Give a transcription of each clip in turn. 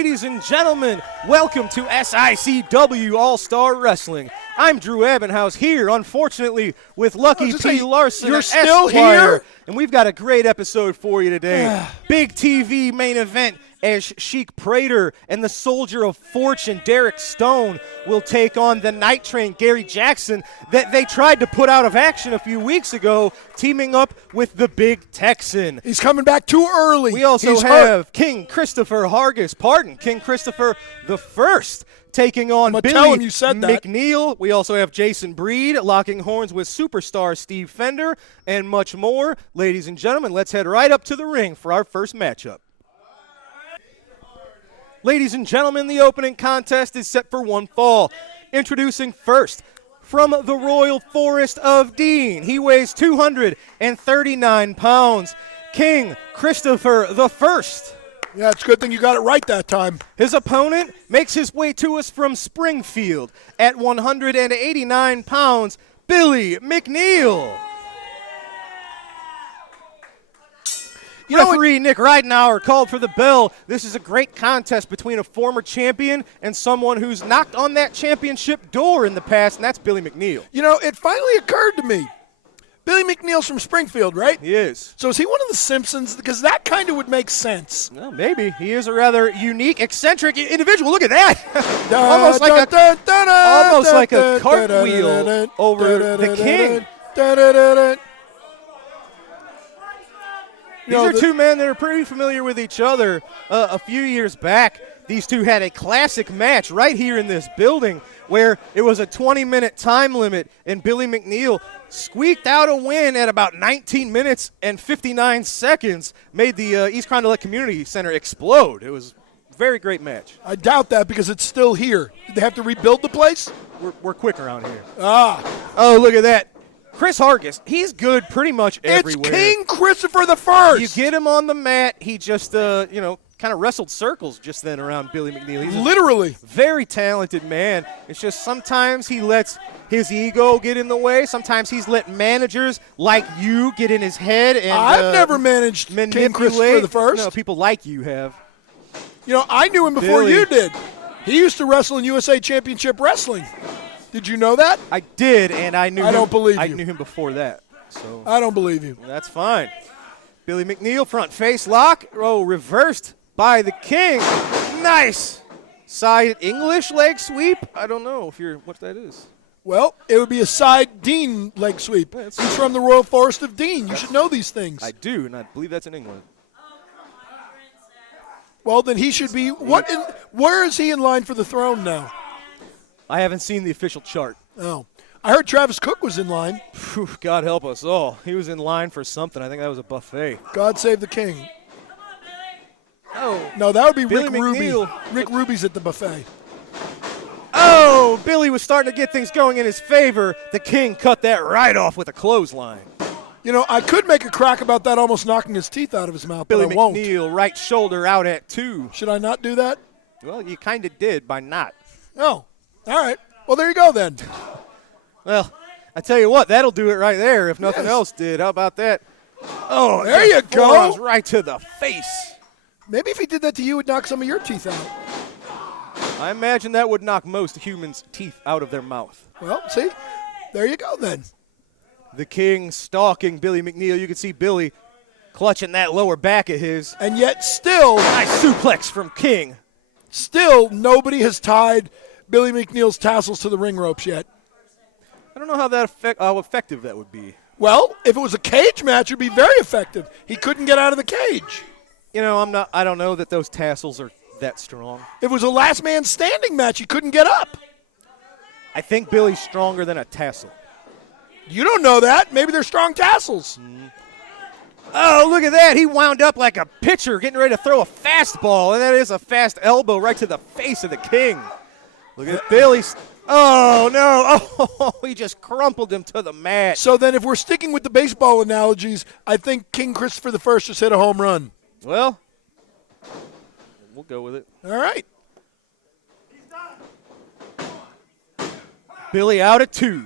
Ladies and gentlemen, welcome to SICW All-Star Wrestling. I'm Drew Ebenhouse here, unfortunately, with Lucky P. Larson. You're still here? And we've got a great episode for you today. Big TV main event as Sheik Prater and the Soldier of Fortune, Derek Stone, will take on the Night Train, Gary Jackson, that they tried to put out of action a few weeks ago, teaming up with the Big Texan. He's coming back too early. We also have King Christopher King Christopher the First, taking on Billy McNeil. We also have Jason Breed locking horns with superstar Steve Fender and much more. Ladies and gentlemen, let's head right up to the ring for our first matchup. Ladies and gentlemen, the opening contest is set for one fall. Introducing first, from the Royal Forest of Dean, he weighs 239 pounds, King Christopher the First. Yeah, it's a good thing you got it right that time. His opponent makes his way to us from Springfield at 189 pounds, Billy McNeil. Referee Nick Ridenauer called for the bell. This is a great contest between a former champion and someone who's knocked on that championship door in the past, and that's Billy McNeil. You know, it finally occurred to me. Billy McNeil's from Springfield, right? He is. So is he one of the Simpsons? Because that kind of would make sense. Well, maybe. He is a rather unique, eccentric individual. Look at that. Almost like a cartwheel over the King. These are two men that are pretty familiar with each other. A few years back, these two had a classic match right here in this building where it was a 20-minute time limit, and Billy McNeil squeaked out a win at about 19 minutes and 59 seconds, made the East Caron Community Center explode. It was a very great match. I doubt that because it's still here. Did they have to rebuild the place? We're quick around here. Oh, look at that. Chris Hargis, he's good pretty much everywhere. It's King Christopher the First. You get him on the mat, he just, kind of wrestled circles just then around Billy McNeil. He's literally a very talented man. It's just sometimes he lets his ego get in the way. Sometimes he's let managers like you get in his head. And I've never managed King Christopher the First. No, people like you have. You know, I knew him before you did. He used to wrestle in USA Championship Wrestling. Did you know that? I did, and I knew him. I don't believe you. I knew him before that. So I don't believe you. That's fine. Billy McNeil, front face lock. Oh, reversed by the King. Nice. Side English leg sweep. I don't know what that is. Well, it would be a side Dean leg sweep. Yeah, he's from the Royal Forest of Dean. You should know these things. I do, and I believe that's in England. Well, then he should be. Where is he in line for the throne now? I haven't seen the official chart. Oh. I heard Travis Cook was in line. Whew, God help us all. He was in line for something. I think that was a buffet. God save the king. Oh. No, that would be Billy Rick McNeil. Ruby. Rick Ruby's at the buffet. Oh, Billy was starting to get things going in his favor. The King cut that right off with a clothesline. You know, I could make a crack about that almost knocking his teeth out of his mouth, Billy but I won't. McNeil, right shoulder out at 2. Should I not do that? Well, you kind of did by not. Oh. All right. Well, there you go then. Well, I tell you what, that'll do it right there if nothing else did. How about that? Oh, there you go. Right to the face. Maybe if he did that to you, it would knock some of your teeth out. I imagine that would knock most humans' teeth out of their mouth. Well, see, there you go then. The King stalking Billy McNeil. You can see Billy clutching that lower back of his. And yet still. Nice suplex from King. Still, nobody has tied Billy McNeil's tassels to the ring ropes yet. I don't know how effective that would be. Well, if it was a cage match, it would be very effective. He couldn't get out of the cage. You know, I don't know that those tassels are that strong. If it was a last man standing match, he couldn't get up. I think Billy's stronger than a tassel. You don't know that. Maybe they're strong tassels. Oh, look at that. He wound up like a pitcher getting ready to throw a fastball, and that is a fast elbow right to the face of the King. Look at Billy. Oh, no. Oh, he just crumpled him to the mat. So then if we're sticking with the baseball analogies, I think King Christopher I just hit a home run. Well, we'll go with it. All right. Billy out at 2.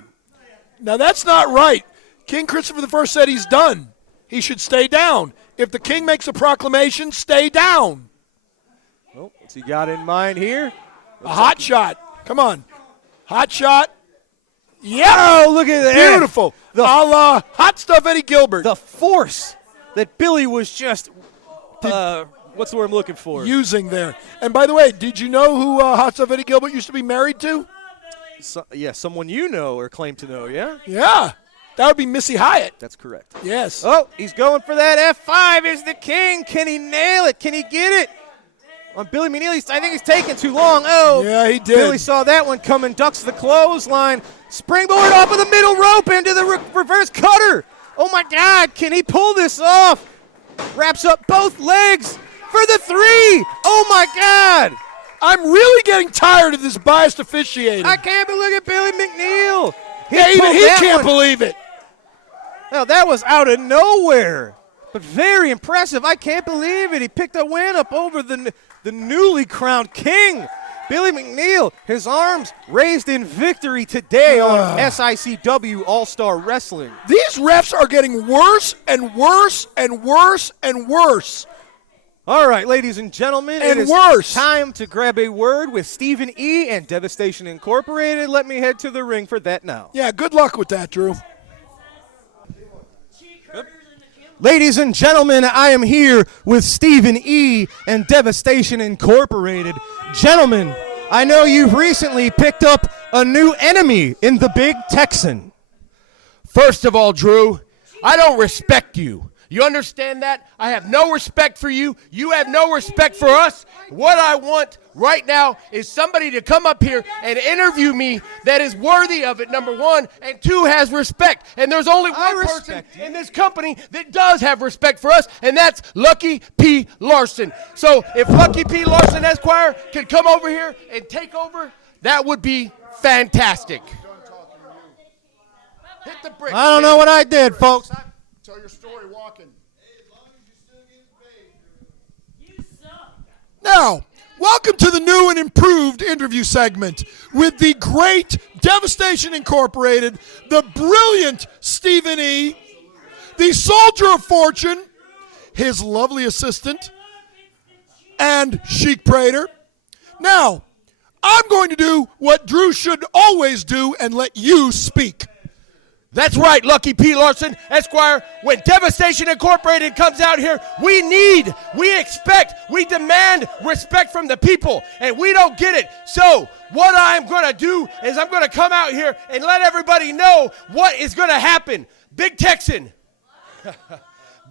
Now, that's not right. King Christopher I said he's done. He should stay down. If the King makes a proclamation, stay down. Oh, what's he got in mind here? A hot shot. Come on. Hot shot. Yeah. Oh, look at that. Beautiful. A la Hot Stuff Eddie Gilbert. The force that Billy was just, what's the word I'm looking for? Using there. And by the way, did you know who Hot Stuff Eddie Gilbert used to be married to? Yeah, someone you know or claim to know, yeah? Yeah. That would be Missy Hyatt. That's correct. Yes. Oh, he's going for that F5. Is the king. Can he nail it? Can he get it? On Billy McNeil, I think he's taking too long. Oh, yeah, he did. Billy saw that one coming, ducks the clothesline, springboard off of the middle rope into the reverse cutter. Oh, my God, can he pull this off? Wraps up both legs for the 3. Oh, my God. I'm really getting tired of this biased officiating. I can't believe it, Billy McNeil. Yeah, even he can't believe it. Now, that was out of nowhere, but very impressive. I can't believe it. He picked a win up over the newly crowned king, Billy McNeil. His arms raised in victory today on SICW All-Star Wrestling. These refs are getting worse and worse and worse and worse. All right, ladies and gentlemen, and it is worse. Time to grab a word with Stephen E. and Devastation Incorporated. Let me head to the ring for that now. Yeah, good luck with that, Drew. Ladies and gentlemen, I am here with Stephen E. and Devastation Incorporated. Gentlemen, I know you've recently picked up a new enemy in the Big Texan. First of all, Drew, I don't respect you. You understand that? I have no respect for you. You have no respect for us. What I want right now is somebody to come up here and interview me that is worthy of it, number one, and two, has respect. And there's only one person in this company that does have respect for us, and that's Lucky P. Larson. So if Lucky P. Larson, Esquire, could come over here and take over, that would be fantastic. Hit the brick. I don't know what I did, folks. Tell your story walking. Now, welcome to the new and improved interview segment with the great Devastation Incorporated, the brilliant Stephen E., the soldier of fortune, his lovely assistant, and Sheik Prater. Now, I'm going to do what Drew should always do and let you speak. That's right, Lucky P. Larson, Esquire. When Devastation Incorporated comes out here, we expect, we demand respect from the people, and we don't get it. So what I'm going to do is I'm going to come out here and let everybody know what is going to happen. Big Texan.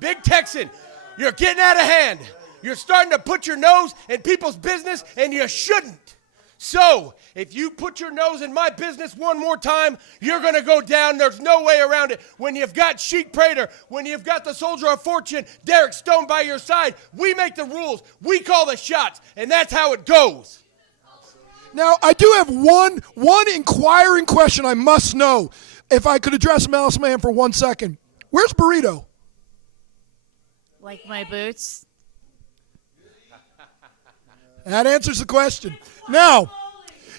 Big Texan, you're getting out of hand. You're starting to put your nose in people's business, and you shouldn't. So, if you put your nose in my business one more time, you're going to go down. There's no way around it. When you've got Sheik Prater, when you've got the soldier of fortune, Derek Stone by your side, we make the rules. We call the shots, and that's how it goes. Now, I do have one inquiring question I must know. If I could address Mouse Man for 1 second. Where's Burrito? Like my boots? That answers the question. Now,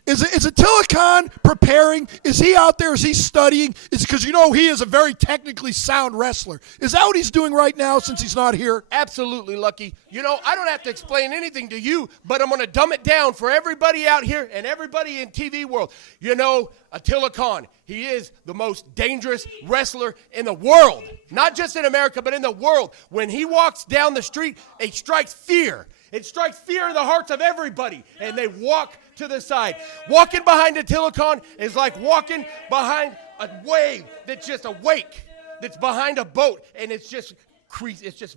is Attila Khan preparing? Is he out there? Is he studying? Is because you know he is a very technically sound wrestler. Is that what he's doing right now since he's not here? Absolutely, Lucky. You know, I don't have to explain anything to you, but I'm going to dumb it down for everybody out here and everybody in TV world. You know, Attila Khan, he is the most dangerous wrestler in the world. Not just in America, but in the world. When he walks down the street, it strikes fear. It strikes fear in the hearts of everybody, and they walk to the side. Walking behind Attila Khan is like walking behind a wave that's just a wake, that's behind a boat, and it's just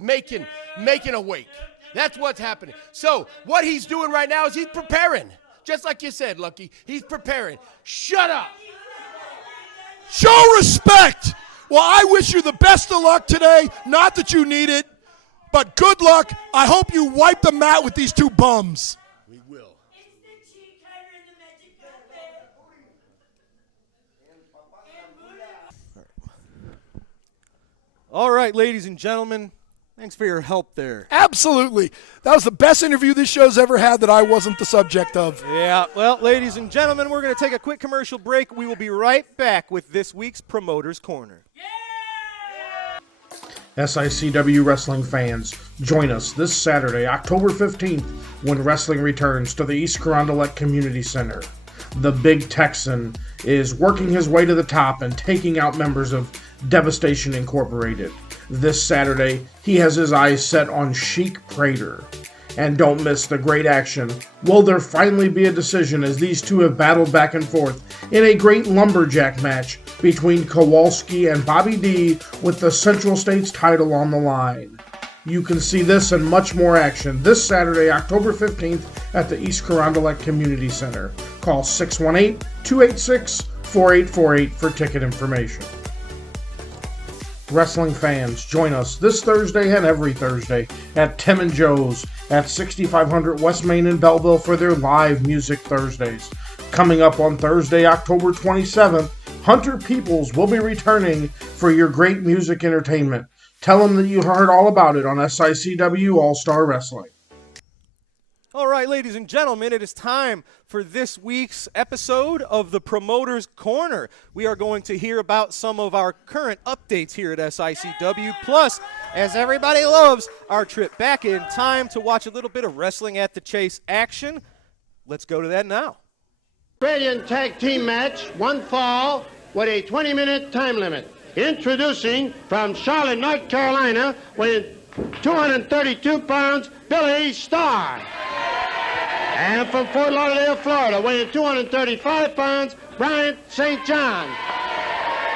making a wake. That's what's happening. So what he's doing right now is he's preparing. Just like you said, Lucky, he's preparing. Shut up. Show respect. Well, I wish you the best of luck today. Not that you need it. But good luck. I hope you wipe the mat with these two bums. We will. All right, ladies and gentlemen, thanks for your help there. Absolutely. That was the best interview this show's ever had that I wasn't the subject of. Yeah, well, ladies and gentlemen, we're going to take a quick commercial break. We will be right back with this week's Promoter's Corner. SICW wrestling fans, join us this Saturday, October 15th, when wrestling returns to the East Carondelet Community Center. The Big Texan is working his way to the top and taking out members of Devastation Incorporated. This Saturday, he has his eyes set on Sheik Prater. And don't miss the great action. Will there finally be a decision as these two have battled back and forth in a great lumberjack match between Kowalski and Bobby D with the Central States title on the line? You can see this and much more action this Saturday, October 15th at the East Carondelet Community Center. Call 618-286-4848 for ticket information. Wrestling fans, join us this Thursday and every Thursday at Tim and Joe's at 6500 West Main in Belleville for their live Music Thursdays. Coming up on Thursday, October 27th, Hunter Peoples will be returning for your great music entertainment. Tell him that you heard all about it on SICW All-Star Wrestling. All right, ladies and gentlemen, it is time for this week's episode of the Promoter's Corner. We are going to hear about some of our current updates here at SICW, plus, as everybody loves, our trip back in time to watch a little bit of Wrestling at the Chase action. Let's go to that now. Australian tag team match, one fall with a 20-minute time limit. Introducing from Charlotte, North Carolina, weighing 232 pounds, Billy Starr. And from Fort Lauderdale, Florida, weighing 235 pounds, Bryant St. John.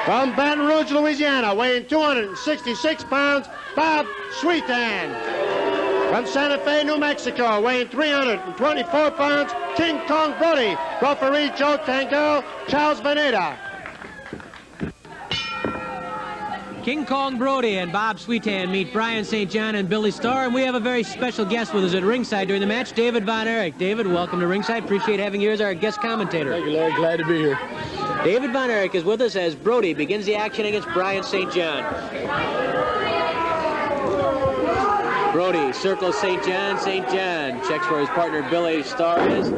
From Baton Rouge, Louisiana, weighing 266 pounds, Bob Sweetan. From Santa Fe, New Mexico, weighing 324 pounds, King Kong Brody. Referee Joe Tango, Charles Veneta. King Kong Brody and Bob Sweetan meet Brian St. John and Billy Starr, and we have a very special guest with us at ringside during the match, David Von Erich. David, welcome to ringside. Appreciate having you as our guest commentator. Thank you, Larry. Glad to be here. David Von Erich is with us as Brody begins the action against Brian St. John. Brody circles St. John. St. John checks where his partner Billy Starr is.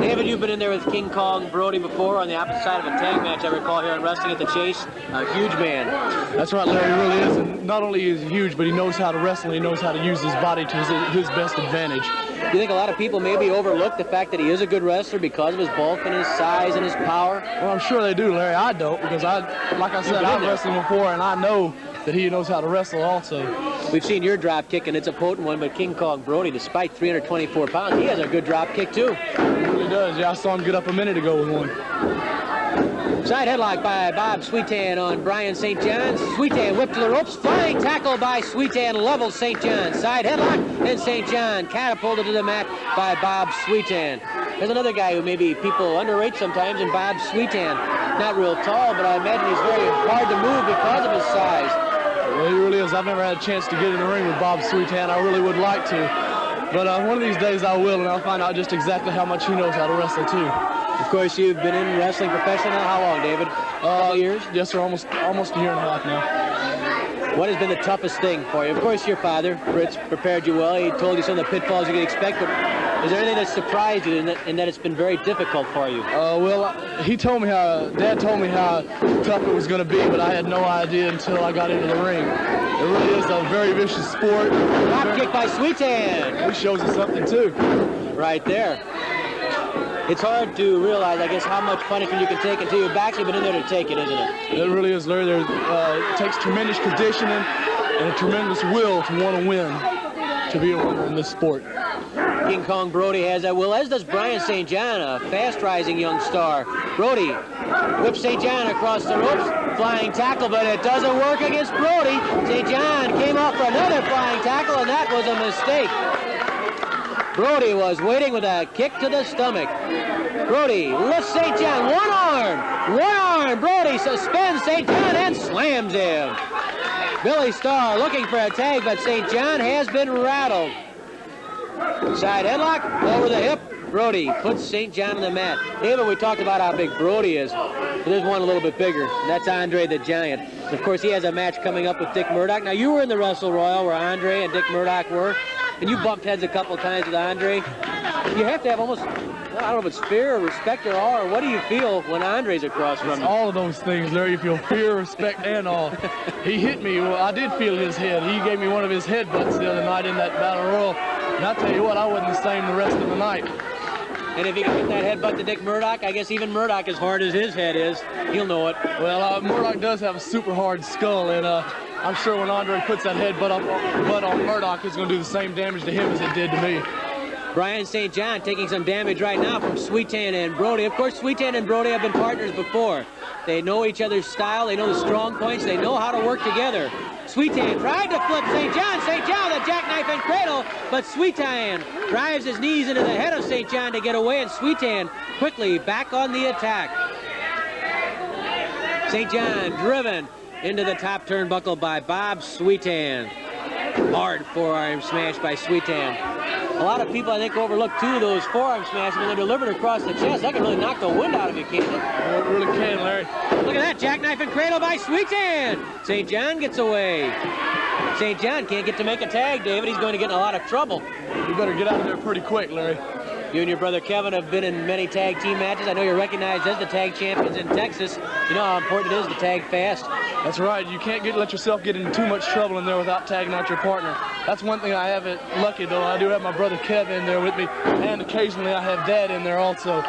David, you've been in there with King Kong Brody before on the opposite side of a tag match, I recall, here on Wrestling at the Chase. A huge man. That's right, Larry, he really is. And not only is he huge, but he knows how to wrestle. He knows how to use his body to his best advantage. Do you think a lot of people maybe overlook the fact that he is a good wrestler because of his bulk and his size and his power? Well, I'm sure they do, Larry. I don't, because like I said, I've wrestled before, and I know that he knows how to wrestle also. We've seen your drop kick, and it's a potent one, but King Kong Brody, despite 324 pounds, he has a good drop kick, too. He really does. Yeah, I saw him get up a minute ago with one. Side headlock by Bob Sweetan on Brian St. John. Sweetan whipped to the ropes. Flying tackle by Sweetan levels St. John. Side headlock, and St. John catapulted to the mat by Bob Sweetan. There's another guy who maybe people underrate sometimes, and Bob Sweetan. Not real tall, but I imagine he's very hard to move because of his size. Well, he really is. I've never had a chance to get in the ring with Bob Sweetan. I really would like to. But one of these days I will, and I'll find out just exactly how much he knows how to wrestle, too. Of course, you've been in wrestling professional now. How long, David? A couple years? Yes, sir. Almost a year and a half now. What has been the toughest thing for you? Of course, your father, Fritz, prepared you well. He told you some of the pitfalls you could expect, but is there anything that surprised you in that it's been very difficult for you? Well, Dad told me how tough it was going to be, but I had no idea until I got into the ring. It really is a very vicious sport. Drop kick by Sweetan. He shows us something, too. Right there. It's hard to realize, I guess, how much punishment you can take until you've actually been in there to take it, isn't it? It really is, Larry. It takes tremendous conditioning and a tremendous will to want to win, to be a winner in this sport. King Kong Brody has that will, as does Brian St. John, a fast-rising young star. Brody whips St. John across the ropes, flying tackle, but it doesn't work against Brody. St. John came off for another flying tackle, and that was a mistake. Brody was waiting with a kick to the stomach. Brody lifts St. John, one arm. Brody suspends St. John and slams him. Billy Starr looking for a tag, but St. John has been rattled. Side headlock, over the hip. Brody puts St. John on the mat. David, we talked about how big Brody is. There's one a little bit bigger, and that's Andre the Giant. And of course, he has a match coming up with Dick Murdoch. Now, you were in the Wrestle Royal where Andre and Dick Murdoch were, and you bumped heads a couple times with Andre. You have to have almost I don't know if it's fear or respect or all, or what do you feel when Andre's across from It's you? all of those things, Larry. You feel fear, respect, and all. He hit me. Well, I did feel his head. He gave me one of his headbutts the other night in that battle royal. And I tell you what, I wasn't the same the rest of the night. And if he can get that headbutt to Dick Murdoch, I guess even Murdoch, as hard as his head is, he'll know it. Well, Murdoch does have a super hard skull, and I'm sure when Andre puts that headbutt on Murdoch, it's going to do the same damage to him as it did to me. Brian St. John taking some damage right now from Sweetan and Brody. Of course, Sweetan and Brody have been partners before. They know each other's style. They know the strong points. They know how to work together. Sweetan tried to flip St. John. St. John with a jackknife and cradle, but Sweetan drives his knees into the head of St. John to get away, and Sweetan quickly back on the attack. St. John driven into the top turnbuckle by Bob Sweetan. Hard forearm smash by Sweetan. A lot of people, I think, overlook two of those forearm smashes when they're delivered across the chest. That can really knock the wind out of you, can't it? Well, it really can, Larry. Look at that, jackknife and cradle by Sweetan. St. John gets away. St. John can't get to make a tag, David. He's going to get in a lot of trouble. You better get out of there pretty quick, Larry. You and your brother Kevin have been in many tag team matches. I know you're recognized as the tag champions in Texas. You know how important it is to tag fast. That's right. You can't let yourself get in too much trouble in there without tagging out your partner. That's one thing I haven't lucky, though. I do have my brother Kevin there with me, and occasionally I have Dad in there also,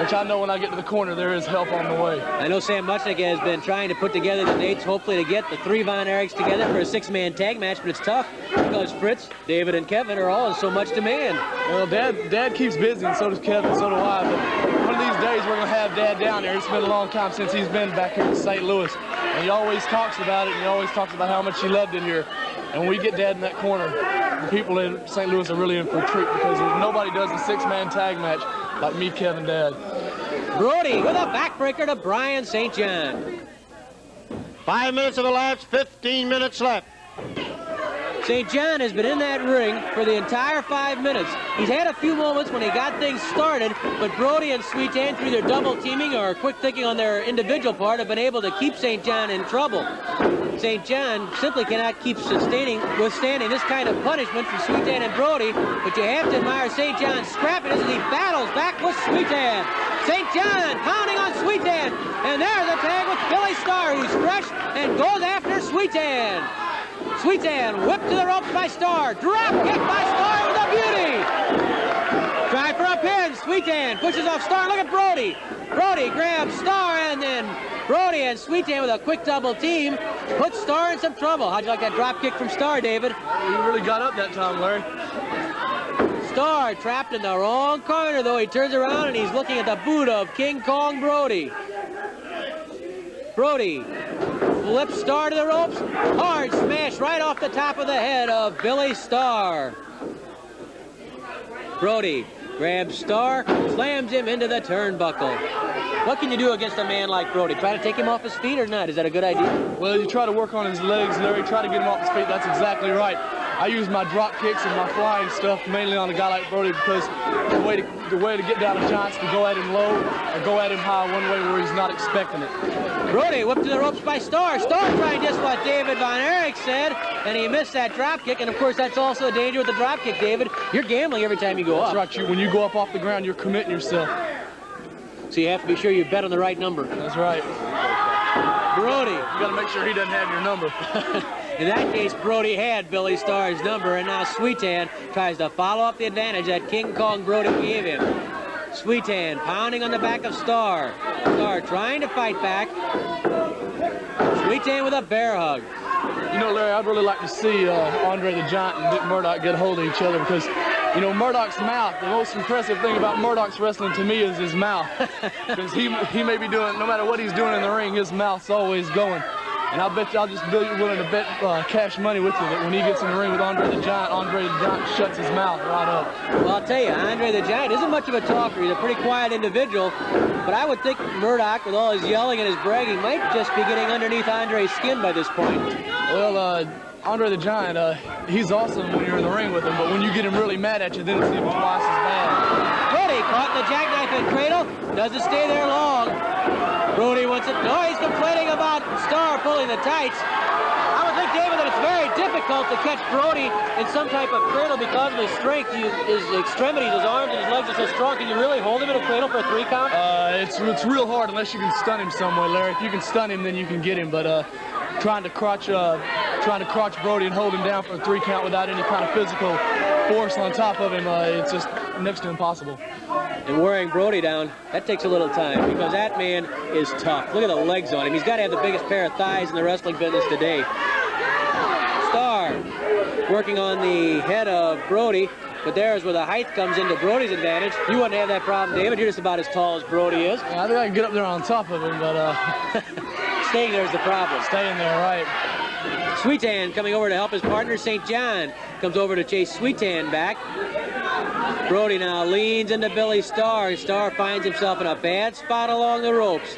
which I know when I get to the corner there is help on the way. I know Sam Muchnick has been trying to put together the dates, hopefully to get the three Von Erichs together for a six-man tag match, but it's tough because Fritz, David, and Kevin are all in so much demand. Well, Dad keeps busy, and so does Kevin, so do I. But one of these days we're going to have Dad down there. It's been a long time since he's been back here in St. Louis. And he always talks about it, and he always talks about how much he loved it here. And when we get Dad in that corner, the people in St. Louis are really in for a treat because nobody does a six-man tag match like me, Kevin, Dad. Brody with a backbreaker to Brian St. John. 5 minutes of elapsed, 15 minutes left. St. John has been in that ring for the entire 5 minutes. He's had a few moments when he got things started, but Brody and Sweetan, through their double teaming or quick thinking on their individual part, have been able to keep St. John in trouble. St. John simply cannot keep withstanding this kind of punishment from Sweetan and Brody, but you have to admire St. John's scrappiness as he battles back with Sweetan. St. John pounding on Sweetan, and there's a tag with Billy Starr, who's fresh and goes after Sweetan. Sweetan whipped to the ropes by Starr. Drop kick by Starr with a beauty. Try for a pin. Sweetan pushes off Starr. Look at Brody. Brody grabs Starr, and then Brody and Sweetan with a quick double team put Starr in some trouble. How'd you like that drop kick from Starr, David? He really got up that time, Larry. Starr trapped in the wrong corner, though. He turns around and he's looking at the boot of King Kong Brody. Brody flips Starr to the ropes. Hard smash right off the top of the head of Billy Starr. Brody grabs Starr, slams him into the turnbuckle. What can you do against a man like Brody? Try to take him off his feet or not? Is that a good idea? Well, you try to work on his legs, Larry. Try to get him off his feet. That's exactly right. I use my drop kicks and my flying stuff mainly on a guy like Brody because the way to get down a giant's to go at him low or go at him high one way where he's not expecting it. Brody whipped to the ropes by Starr. Starr trying just what David Von Erich said, and he missed that drop kick. And of course, that's also a danger with the drop kick, David. You're gambling every time you go up. That's right. When you go up off the ground, you're committing yourself. So you have to be sure you bet on the right number. That's right. Brody. You got to make sure he doesn't have your number. In that case, Brody had Billy Starr's number, and now Sweetan tries to follow up the advantage that King Kong Brody gave him. Sweetan pounding on the back of Starr. Starr trying to fight back. Sweetan with a bear hug. You know, Larry, I'd really like to see Andre the Giant and Dick Murdoch get a hold of each other because, you know, Murdoch's mouth, the most impressive thing about Murdoch's wrestling to me is his mouth. Because he may be doing, no matter what he's doing in the ring, his mouth's always going. And I'll bet you I'll just be willing to bet cash money with you that when he gets in the ring with Andre the Giant shuts his mouth right up. Well, I'll tell you, Andre the Giant isn't much of a talker. He's a pretty quiet individual. But I would think Murdoch, with all his yelling and his bragging, might just be getting underneath Andre's skin by this point. Well, Andre the Giant, he's awesome when you're in the ring with him, but when you get him really mad at you, then it's even twice as bad. Brody caught in the jackknife and cradle. Doesn't stay there long. Brody wants it. No, he's complaining about Starr pulling the tights. I would think out, David, that it's very difficult to catch Brody in some type of cradle because of his strength. His extremities, his arms, and his legs are so strong. Can you really hold him in a cradle for a 3 count? It's real hard unless you can stun him some way, Larry. If you can stun him, then you can get him. But trying to crotch Brody and hold him down for a 3 count without any kind of physical force on top of him, it's just next to impossible. And wearing Brody down, that takes a little time because that man is tough. Look at the legs on him. He's got to have the biggest pair of thighs in the wrestling business today. Starr working on the head of Brody, but there's where the height comes into Brody's advantage. You wouldn't have that problem, David. You're just about as tall as Brody is. Yeah, I think I can get up there on top of him, but staying there is the problem. Staying there, right. Sweetan coming over to help his partner. St. John comes over to chase Sweetan back. Brody now leans into Billy Starr. Starr finds himself in a bad spot along the ropes.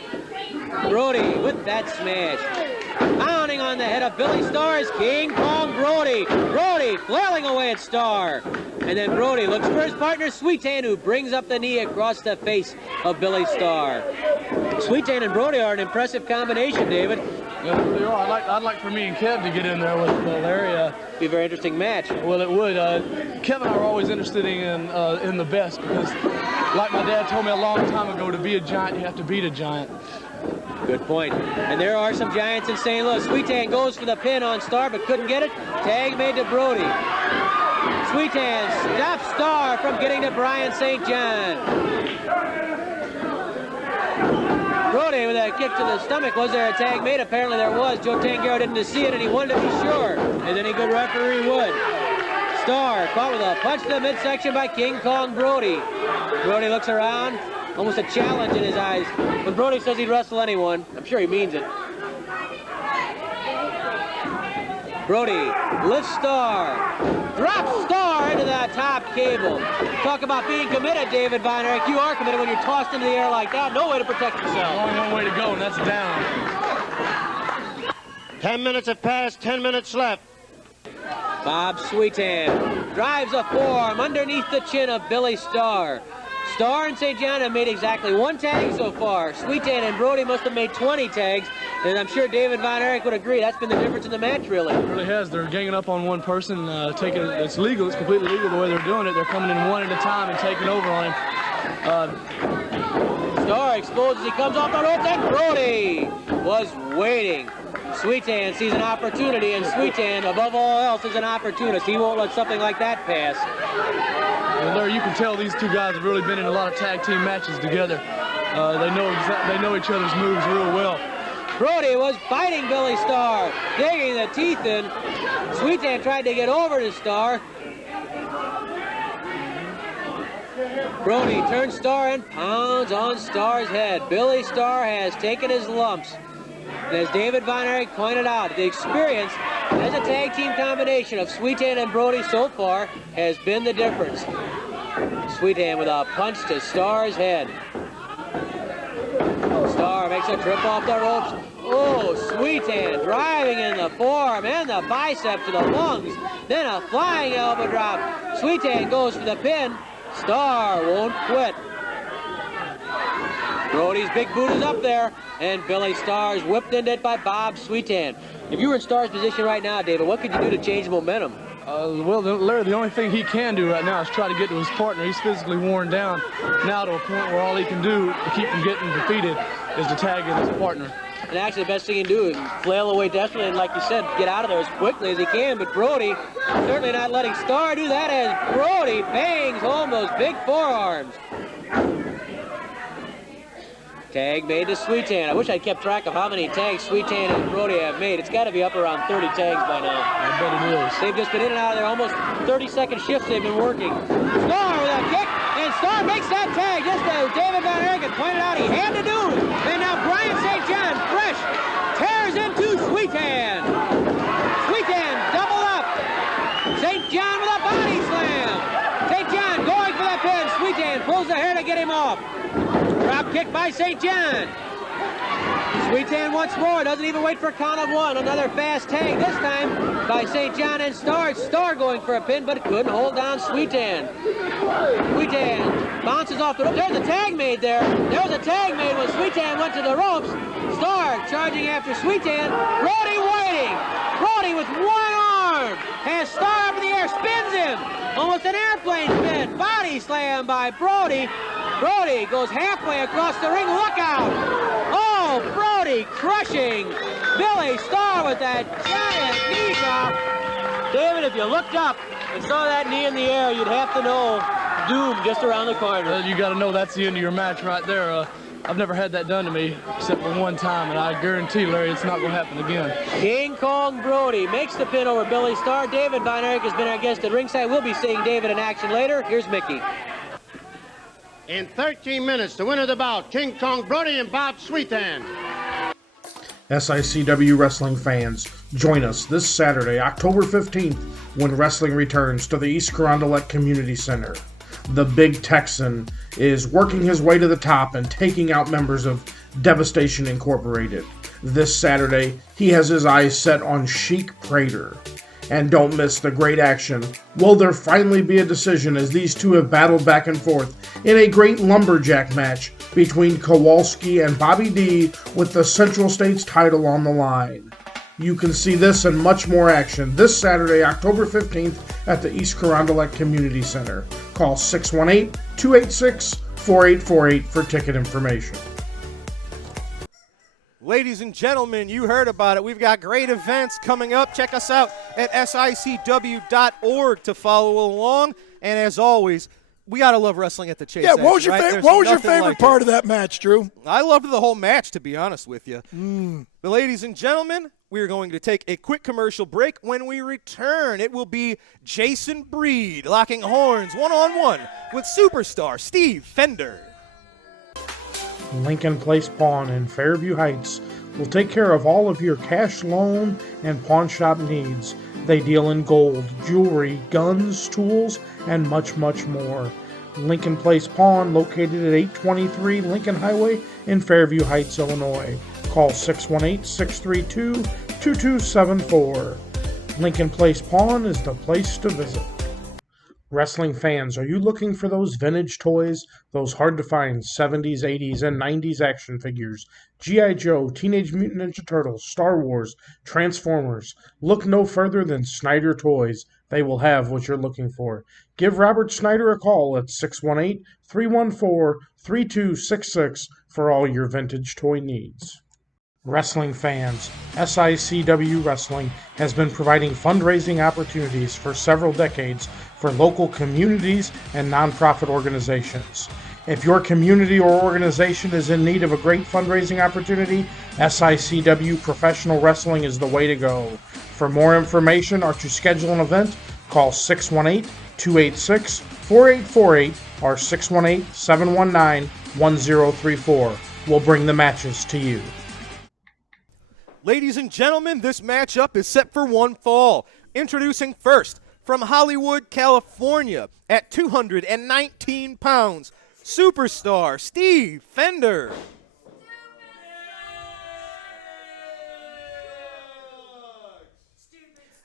Brody with that smash. Pounding on the head of Billy Starr is King Kong Brody. Brody flailing away at Starr. And then Brody looks for his partner Sweetan, who brings up the knee across the face of Billy Starr. Sweetan and Brody are an impressive combination, David. Yeah, they are. I'd like for me and Kev to get in there with Larry. Be a very interesting match. Well, it would. Kev and I are always interested in the best because, like my dad told me a long time ago, to be a giant, you have to beat a giant. Good point. And there are some giants in St. Louis. Sweetan goes for the pin on Starr, but couldn't get it. Tag made to Brody. Sweetan stops Starr from getting to Brian St. John. Brody with a kick to the stomach. Was there a tag made? Apparently there was. Joe Tangaro didn't see it, and he wanted to be sure, as any good referee would. Starr caught with a punch to the midsection by King Kong Brody. Brody looks around, almost a challenge in his eyes. When Brody says he'd wrestle anyone, I'm sure he means it. Brody lifts Starr, drops Starr into that top cable. Talk about being committed, David Von Erich. You are committed when you're tossed into the air like that. No way to protect yourself. Only one way to go, and that's down. 10 minutes have passed, 10 minutes left. Bob Sweetan drives a forearm underneath the chin of Billy Starr. Starr and St. John have made exactly 1 tag so far. Sweetan and Brody must have made 20 tags, and I'm sure David Von Erich would agree. That's been the difference in the match, really. It really has. They're ganging up on one person, taking it. It's legal. It's completely legal the way they're doing it. They're coming in one at a time and taking over on him. Starr exposes. He comes off the rope, and Brody was waiting. Sweetan sees an opportunity, and Sweetan, above all else, is an opportunist. He won't let something like that pass. Well, Larry, you can tell these two guys have really been in a lot of tag team matches together. They know each other's moves real well. Brody was biting Billy Starr, digging the teeth in. Sweetan tried to get over to Starr. Brody turns Starr and pounds on Starr's head. Billy Starr has taken his lumps. And as David Von Erich pointed out, the experience as a tag team combination of Sweetan and Brody so far has been the difference. Sweetan with a punch to Starr's head. Starr makes a trip off the ropes. Oh, Sweetan driving in the forearm and the bicep to the lungs. Then a flying elbow drop. Sweetan goes for the pin. Starr won't quit. Brody's big boot is up there, and Billy Starr's whipped into it by Bob Sweetan. If you were in Starr's position right now, David, what could you do to change the momentum? Well, Larry, the only thing he can do right now is try to get to his partner. He's physically worn down now to a point where all he can do to keep from getting defeated is to tag in his partner. And actually, the best thing he can do is flail away desperately and, like you said, get out of there as quickly as he can. But Brody certainly not letting Starr do that as Brody bangs home those big forearms. Tag made to Sweetan. I wish I'd kept track of how many tags Sweetan and Brody have made. It's got to be up around 30 tags by now. I bet it is. They've just been in and out of there almost 30-second shifts they've been working. Starr with a kick, and Starr makes that tag just as David Von Erich had pointed out he had to do. And now Brian St. John, fresh, tears into Sweetan. Sweetan doubled up. St. John with a body slam. St. John going for that pin. Sweetan pulls the hair to get him off. Drop kick by St. John. Sweetan once more, doesn't even wait for a count of 1. Another fast tag, this time by St. John and Starr. Starr going for a pin, but couldn't hold down Sweetan. Sweetan bounces off the rope. There's a tag made there. There was a tag made when Sweetan went to the ropes. Starr charging after Sweetan. Brody waiting. Brody Brody with one arm has Starr up in the air, spins him. Almost an airplane spin. Body slam by Brody. Brody goes halfway across the ring. Look out! Oh, Brody crushing Billy Starr with that giant knee drop. David, if you looked up and saw that knee in the air, you'd have to know doom just around the corner. You got to know that's the end of your match right there. I've never had that done to me except for one time, and I guarantee, Larry, it's not going to happen again. King Kong Brody makes the pin over Billy Starr. David Von Erich has been our guest at ringside. We'll be seeing David in action later. Here's Mickey. In 13 minutes, the winner of the bout, King Kong Brody and Bob Sweethand. SICW wrestling fans, join us this Saturday, October 15th, when wrestling returns to the East Carondelet Community Center. The Big Texan is working his way to the top and taking out members of Devastation Inc. This Saturday, he has his eyes set on Sheik Prater. And don't miss the great action. Will there finally be a decision as these two have battled back and forth in a great lumberjack match between Kowalski and Bobby D with the Central States title on the line? You can see this and much more action this Saturday, October 15th at the East Carondelet Community Center. Call 618-286-4848 for ticket information. Ladies and gentlemen, you heard about it. We've got great events coming up. Check us out at SICW.org to follow along. And as always, we got to love wrestling at the Chase. Yeah, what was Edge, your favorite part of that match, Drew? I loved the whole match, to be honest with you. But ladies and gentlemen, we are going to take a quick commercial break. When we return, it will be Jason Breed locking horns one-on-one with superstar Steve Fender. Lincoln Place Pawn in Fairview Heights will take care of all of your cash loan and pawn shop needs. They deal in gold, jewelry, guns, tools, and much, much more. Lincoln Place Pawn, located at 823 Lincoln Highway in Fairview Heights, Illinois. Call 618-632-2274. Lincoln Place Pawn is the place to visit. Wrestling fans, are you looking for those vintage toys, those hard-to-find 70s, 80s, and 90s action figures? G.I. Joe, Teenage Mutant Ninja Turtles, Star Wars, Transformers. Look no further than Snyder Toys. They will have what you're looking for. Give Robert Snyder a call at 618-314-3266 for all your vintage toy needs. Wrestling fans, SICW Wrestling has been providing fundraising opportunities for several decades for local communities and nonprofit organizations. If your community or organization is in need of a great fundraising opportunity, SICW Professional Wrestling is the way to go. For more information or to schedule an event, call 618-286-4848 or 618-719-1034. We'll bring the matches to you. Ladies and gentlemen, this matchup is set for one fall. Introducing first, from Hollywood, California, at 219 pounds, superstar Steve Fender.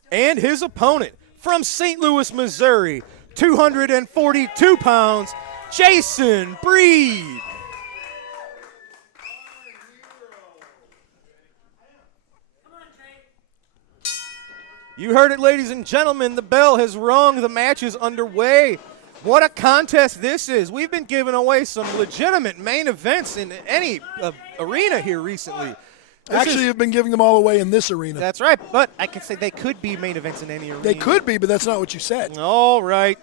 And his opponent, from St. Louis, Missouri, 242 pounds, Jason Breed. You heard it, ladies and gentlemen. The bell has rung. The match is underway. What a contest this is. We've been giving away some legitimate main events in any arena here recently. You've been giving them all away in this arena. That's right, but I can say they could be main events in any arena. They could be, but that's not what you said. All right.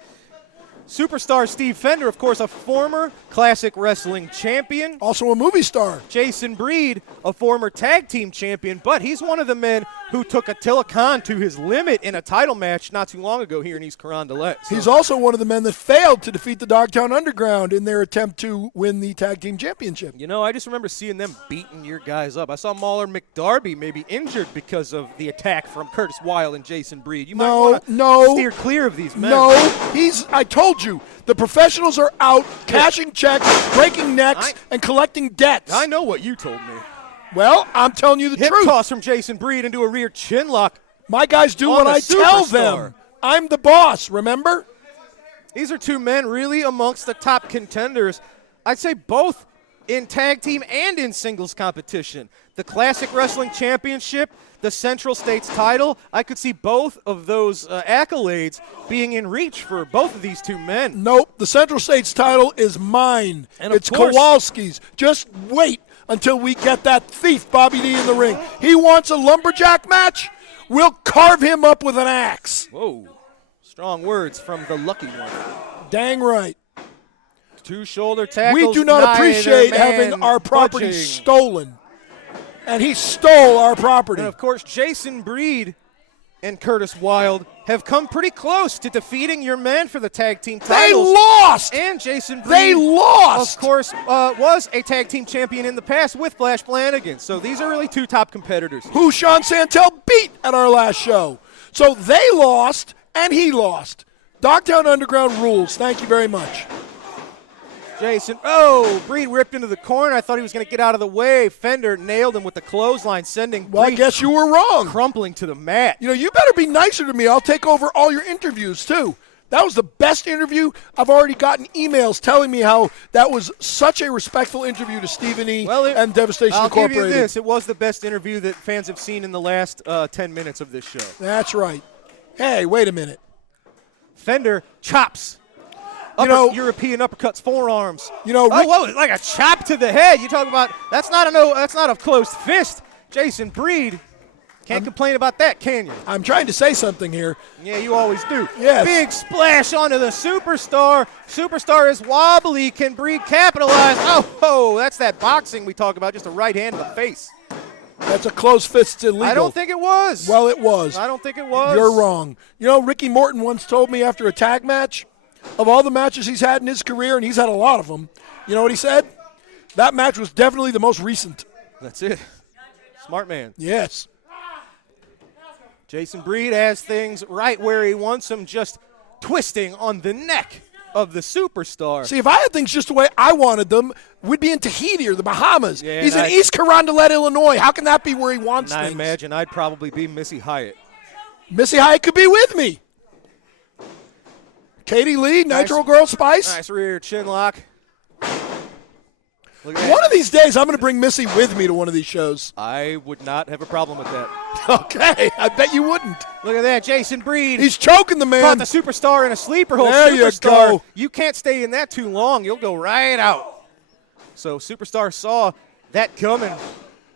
Superstar Steve Fender, of course, a former classic wrestling champion. Also a movie star. Jason Breed, a former tag team champion, but he's one of the men who took Attila Khan to his limit in a title match not too long ago here in East Carondelet. So. He's also one of the men that failed to defeat the Dogtown Underground in their attempt to win the tag team championship. You know, I just remember seeing them beating your guys up. I saw Mauler McDarby maybe injured because of the attack from Curtis Wilde and Jason Breed. You might want to steer clear of these men. I told you, the professionals are out cashing checks, breaking necks, and collecting debts. I know what you told me. Well, I'm telling you the truth. Hip toss from Jason Breed into a rear chin lock. My guys do what I tell them. I'm the boss, remember? These are two men really amongst the top contenders. I'd say both in tag team and in singles competition. The Classic Wrestling Championship, the Central States title. I could see both of those accolades being in reach for both of these two men. Nope, the Central States title is mine. And of it's course- Kowalski's. Just wait until we get that thief Bobby D in the ring. He wants a lumberjack match? We'll carve him up with an axe. Whoa, strong words from the lucky one. Dang right. Two shoulder tackles. We do not neither appreciate man having our property budging. stolen. And he stole our property. And of course, Jason Breed and Curtis Wilde have come pretty close to defeating your men for the tag team They titles. lost. And Jason Breed, They lost. of course, was a tag team champion in the past with Flash Flanagan. So these are really two top competitors. Who Sean Santel beat at our last show. So they lost, and he lost. Dogtown Underground rules. Thank you very much. Jason, Breed ripped into the corner. I thought he was going to get out of the way. Fender nailed him with the clothesline, sending Well, I Breed guess you were wrong. crumpling to the mat. You know, you better be nicer to me. I'll take over all your interviews, too. That was the best interview. I've already gotten emails telling me how that was such a respectful interview to Stephen E. and Devastation I'll Incorporated. give you this. It was the best interview that fans have seen in the last 10 minutes of this show. That's right. Hey, wait a minute. Fender chops. European uppercuts, forearms. Whoa, like a chop to the head. You talk about that's not a closed fist. Jason Breed can't complain about that, can you? I'm trying to say something here. Yeah, you always do. Yes. Big splash onto the Superstar. Superstar is wobbly. Can Breed capitalize? Oh, that's that boxing we talk about. Just a right hand in the face. That's a closed fist. It's illegal. I don't think it was. Well, it was. I don't think it was. You're wrong. You know, Ricky Morton once told me after a tag match, of all the matches he's had in his career, and he's had a lot of them, you know what he said? That match was definitely the most recent. That's it. Smart man. Yes. Jason Breed has things right where he wants them, just twisting on the neck of the Superstar. See, if I had things just the way I wanted them, we'd be in Tahiti or the Bahamas. Yeah, he's in East Carondelet, Illinois. How can that be where he wants and I things? imagine I'd probably be Missy Hyatt. Missy Hyatt could be with me. Katie Lee, Nitro Girl Spice. Nice rear chin lock. Look at that. One of these days, I'm going to bring Missy with me to one of these shows. I would not have a problem with that. Okay, I bet you wouldn't. Look at that, Jason Breed. He's choking the man. Caught the Superstar in a sleeper hold. There you Superstar, go. you can't stay in that too long. You'll go right out. So Superstar saw that coming,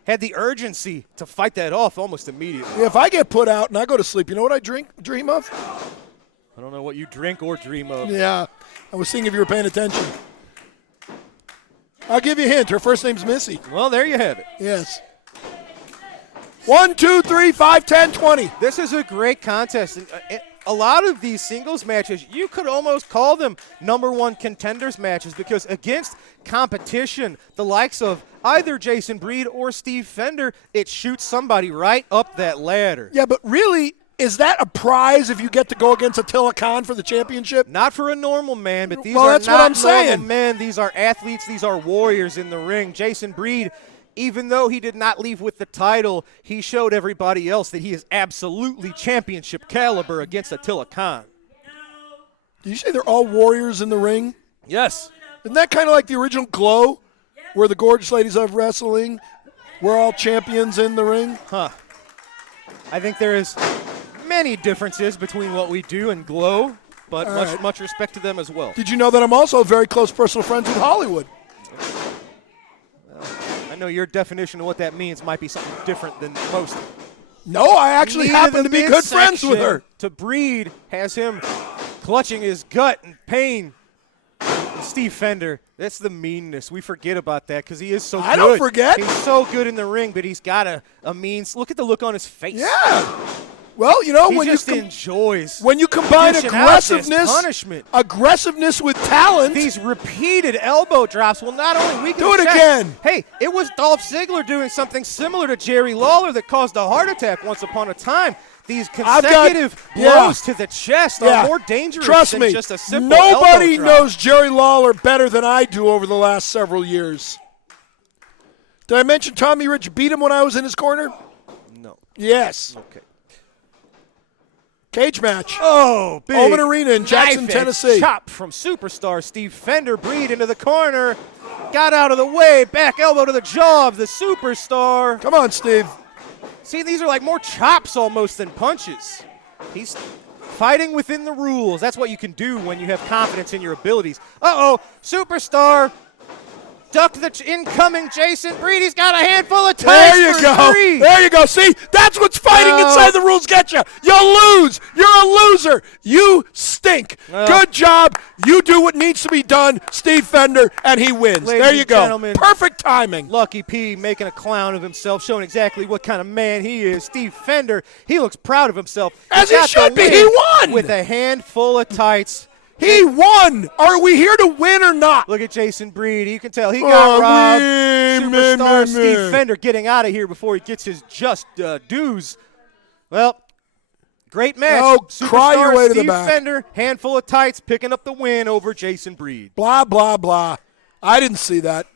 had the urgency to fight that off almost immediately. Yeah, if I get put out and I go to sleep, you know what I dream of? I don't know what you drink or dream of. Yeah, I was seeing if you were paying attention. I'll give you a hint. Her first name's Missy. Well, there you have it. Yes. 1, 2, 3, 5, 10, 20. This is a great contest. And a lot of these singles matches, you could almost call them number one contenders matches because against competition, the likes of either Jason Breed or Steve Fender, it shoots somebody right up that ladder. Yeah, but really, is that a prize if you get to go against Attila Khan for the championship? Not for a normal man, but these Well, are that's not what I'm normal saying. men. These are athletes. These are warriors in the ring. Jason Breed, even though he did not leave with the title, he showed everybody else that he is absolutely championship caliber against Attila Khan. Did you say they're all warriors in the ring? Yes. Isn't that kind of like the original Glow, where the gorgeous ladies of wrestling, we're all champions in the ring? Huh. I think there is many differences between what we do and Glow, but much respect to them as well. Did you know that I'm also very close personal friends with Hollywood? I know your definition of what that means might be something different than most. No, I actually happen to be good friends with her. To Breed has him clutching his gut in pain. And Steve Fender, that's the meanness. We forget about that because he is so good. I don't forget. He's so good in the ring, but he's got a means. Look at the look on his face. Yeah. Well, you know, He when just you enjoys when you combine dishing out this aggressiveness punishment. with talent. These repeated elbow drops will not only weaken Do it the chest. again. Hey, it was Dolph Ziggler doing something similar to Jerry Lawler that caused a heart attack once upon a time. These consecutive blows to the chest are more dangerous Trust than me, just a simple nobody elbow drop. knows Jerry Lawler better than I do over the last several years. Did I mention Tommy Rich beat him when I was in his corner? No. Yes. Okay. Cage match. Oh, big Omen Arena in Jackson, knife edge Tennessee. Chop from superstar Steve Fender. Breed into the corner. got out of the way. Back elbow to the jaw of the superstar. Come on, Steve. See, these are like more chops almost than punches. He's fighting within the rules. That's what you can do when you have confidence in your abilities. Uh-oh, superstar. Duck the incoming Jason Breed. He's got a handful of ties. There you go. Three. There you go. See, that's what's fighting inside the rules get you. You lose. You're a loser. You stink. Good job. You do what needs to be done, Steve Fender, and he wins. There you go. Gentlemen, perfect timing. Lucky P making a clown of himself, showing exactly what kind of man he is. Steve Fender, he looks proud of himself. As he should be. He won. With a handful of tights. He won. Are we here to win or not? Look at Jason Breed. You can tell he got robbed. Superstar Steve Fender getting out of here before he gets his just dues. Well, great match. Oh, cry your way to the Steve back. Fender, handful of tights, picking up the win over Jason Breed. Blah, blah, blah. I didn't see that.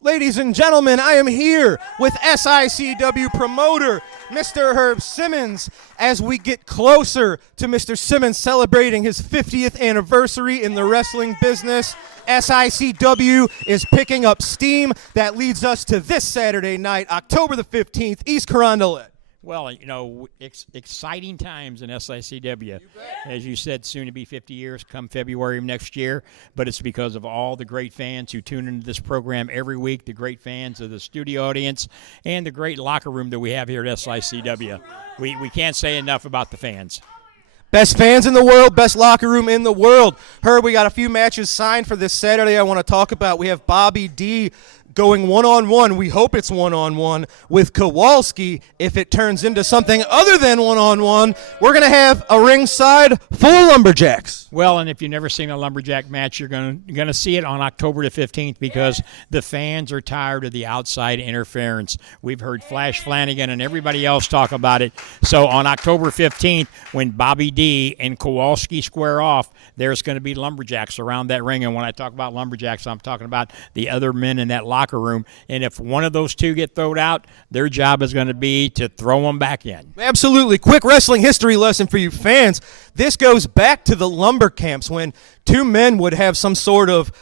Ladies and gentlemen, I am here with SICW promoter, Mr. Herb Simmons, as we get closer to Mr. Simmons celebrating his 50th anniversary in the wrestling business. SICW is picking up steam. That leads us to this Saturday night, October the 15th, East Carondelet. Well, you know, exciting times in SICW. As you said, soon to be 50 years come February of next year. But it's because of all the great fans who tune into this program every week, the great fans of the studio audience, and the great locker room that we have here at SICW. We can't say enough about the fans. Best fans in the world, best locker room in the world. Herb, we got a few matches signed for this Saturday I want to talk about. We have Bobby D going one-on-one. We hope it's one-on-one with Kowalski. If it turns into something other than one-on-one, we're going to have a ringside full of lumberjacks. Well, and if you've never seen a lumberjack match, you're going to see it on October the 15th because the fans are tired of the outside interference. We've heard Flash Flanagan and everybody else talk about it. So on October 15th, when Bobby D and Kowalski square off, there's going to be lumberjacks around that ring. And when I talk about lumberjacks, I'm talking about the other men in that locker room. And if one of those two get thrown out, their job is going to be to throw them back in. Absolutely. Quick wrestling history lesson for you fans. This goes back to the lumber camps when two men would have some sort of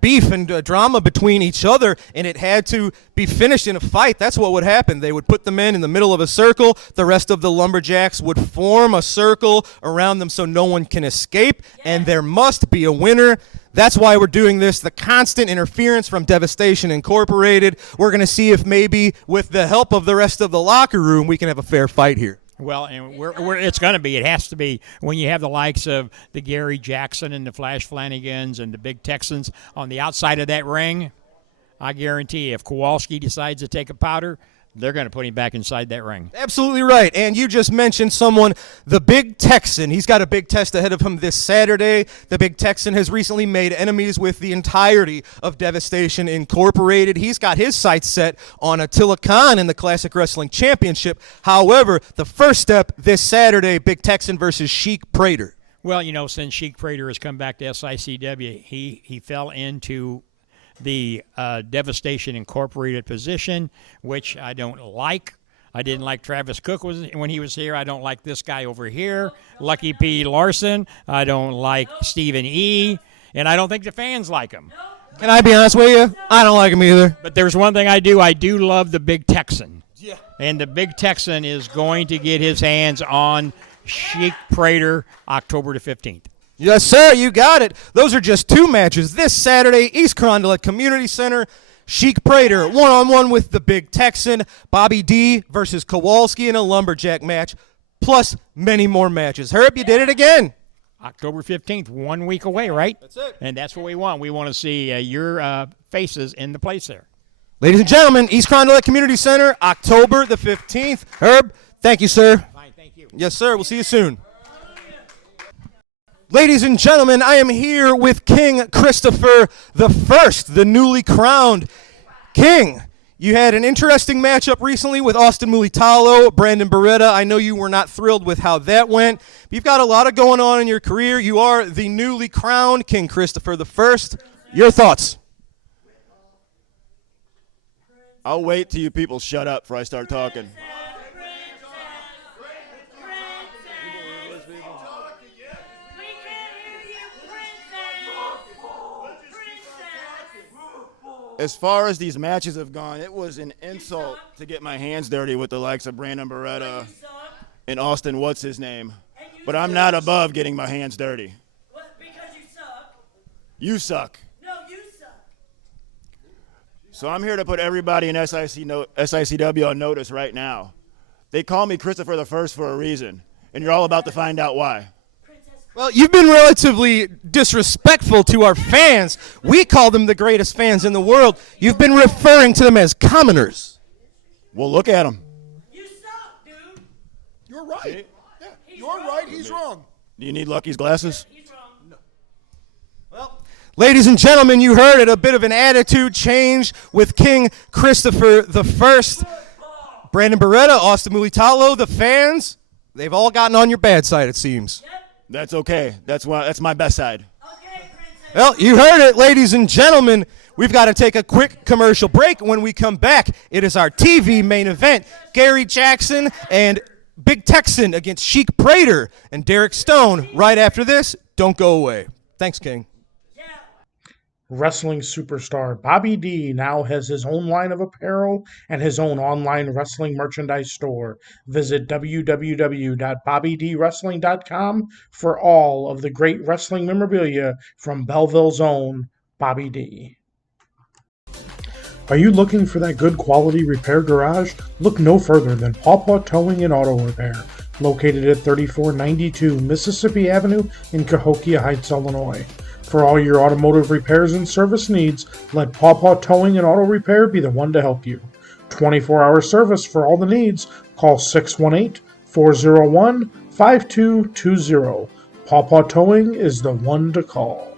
beef and drama between each other, and it had to be finished in a fight. That's what would happen. They would put the men in the middle of a circle. The rest of the lumberjacks would form a circle around them so no one can escape, and there must be a winner. That's why we're doing this. The constant interference from Devastation Incorporated. We're going to see if maybe with the help of the rest of the locker room, we can have a fair fight here. Well, and it's going to be. It has to be when you have the likes of the Gary Jackson and the Flash Flanagans and the Big Texans on the outside of that ring. I guarantee if Kowalski decides to take a powder, they're going to put him back inside that ring. Absolutely right. And you just mentioned someone, the Big Texan. He's got a big test ahead of him this Saturday. The Big Texan has recently made enemies with the entirety of Devastation Incorporated. He's got his sights set on Attila Khan in the Classic Wrestling Championship. However, the first step this Saturday, Big Texan versus Sheik Prater. Well, you know, since Sheik Prater has come back to SICW, he fell into the Devastation Incorporated position, which I don't like. I didn't like Travis Cook when he was here. I don't like this guy over here, Lucky P. Larson. I don't like Stephen E., and I don't think the fans like him. Can I be honest with you? I don't like him either. But there's one thing I do. I do love the Big Texan. Yeah. And the Big Texan is going to get his hands on Sheik Prater October the 15th. Yes, sir, you got it. Those are just two matches this Saturday, East Carondelet Community Center. Sheik Prater, one-on-one with the Big Texan. Bobby D versus Kowalski in a lumberjack match, plus many more matches. Herb, you did it again. October 15th, 1 week away, right? That's it. And that's what we want. We want to see your faces in the place there. Ladies and gentlemen, East Carondelet Community Center, October the 15th. Herb, thank you, sir. Fine, thank you. Yes, sir. We'll see you soon. Ladies and gentlemen, I am here with King Christopher the First, the newly crowned king. You had an interesting matchup recently with Austin Mulitalo, Brandon Beretta. I know you were not thrilled with how that went. You've got a lot of going on in your career. You are the newly crowned King Christopher the First. Your thoughts? I'll wait till you people shut up before I start talking. as far as these matches have gone, it was an insult to get my hands dirty with the likes of Brandon Beretta and Austin what's his name. But I'm not above getting my hands dirty. Because you suck. You suck. No, you suck. So I'm here to put everybody in SICW on notice right now. They call me Christopher the First for a reason, and you're all about to find out why. Well, you've been relatively disrespectful to our fans. We call them the greatest fans in the world. You've been referring to them as commoners. Well, look at them. You suck, dude. You're right. Yeah, you're right. He's wrong. Do you need Lucky's glasses? He's wrong. No. Well, ladies and gentlemen, you heard it. A bit of an attitude change with King Christopher the First. Brandon Beretta, Austin Mulitalo, the fans, they've all gotten on your bad side, it seems. Yep. That's okay. That's my best side. Okay, Princess. Well, you heard it, ladies and gentlemen. We've got to take a quick commercial break. When we come back, it is our TV main event. Gary Jackson and Big Texan against Sheik Prater and Derek Stone. Right after this, don't go away. Thanks, King. Wrestling superstar Bobby D now has his own line of apparel and his own online wrestling merchandise store. Visit www.bobbydwrestling.com for all of the great wrestling memorabilia from Belleville's own Bobby D. Are you looking for that good quality repair garage? Look no further than Pawpaw Towing and Auto Repair, located at 3492 Mississippi Avenue in Cahokia Heights, Illinois. For all your automotive repairs and service needs, let Pawpaw Towing and Auto Repair be the one to help you. 24-hour service for all the needs. Call 618-401-5220. Pawpaw Towing is the one to call.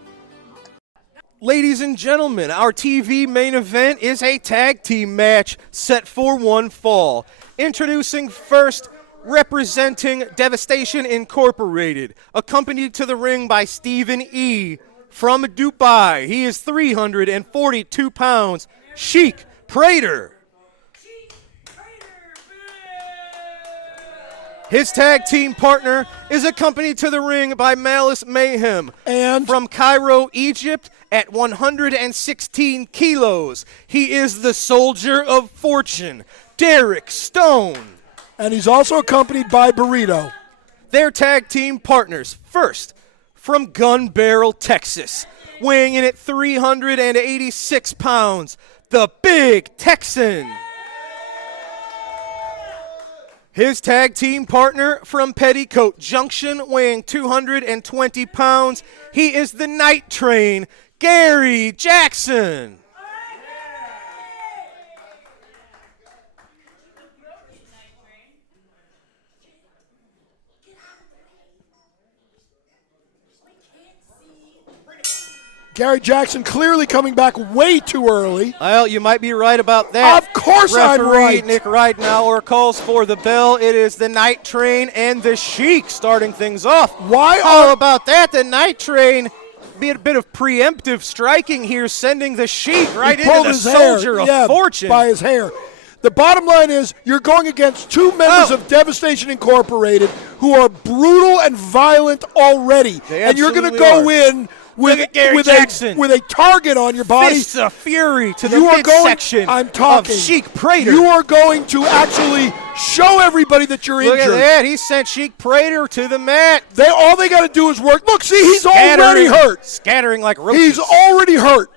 Ladies and gentlemen, our TV main event is a tag team match set for one fall. Introducing first, representing Devastation Incorporated, accompanied to the ring by Stephen E. From Dubai. He is 342 pounds. Sheik Prater. His tag team partner is accompanied to the ring by Malice Mayhem. And from Cairo, Egypt, at 116 kilos, he is the Soldier of Fortune, Derek Stone. And he's also accompanied by Burrito. Their tag team partners, first, from Gun Barrel, Texas, weighing in at 386 pounds, the Big Texan. His tag team partner from Petticoat Junction, weighing 220 pounds, he is the Night Train, Gary Jackson. Gary Jackson clearly coming back way too early. Well, you might be right about that. Of course I'm right. Nick Ridenauer calls for the bell. It is the Night Train and the Sheik starting things off. How about that? The Night Train be a bit of preemptive striking here, sending the Sheik right into the Soldier of Fortune. By his hair. The bottom line is you're going against two members of Devastation Incorporated who are brutal and violent already. And you're going to go in with a target on your body. Fists of fury to the midsection of Sheik Prater. You are going to actually show everybody that you're injured. Look at that. He sent Sheik Prater to the mat. All they got to do is work. Look, see, he's already hurt. Scattering like roaches. He's already hurt.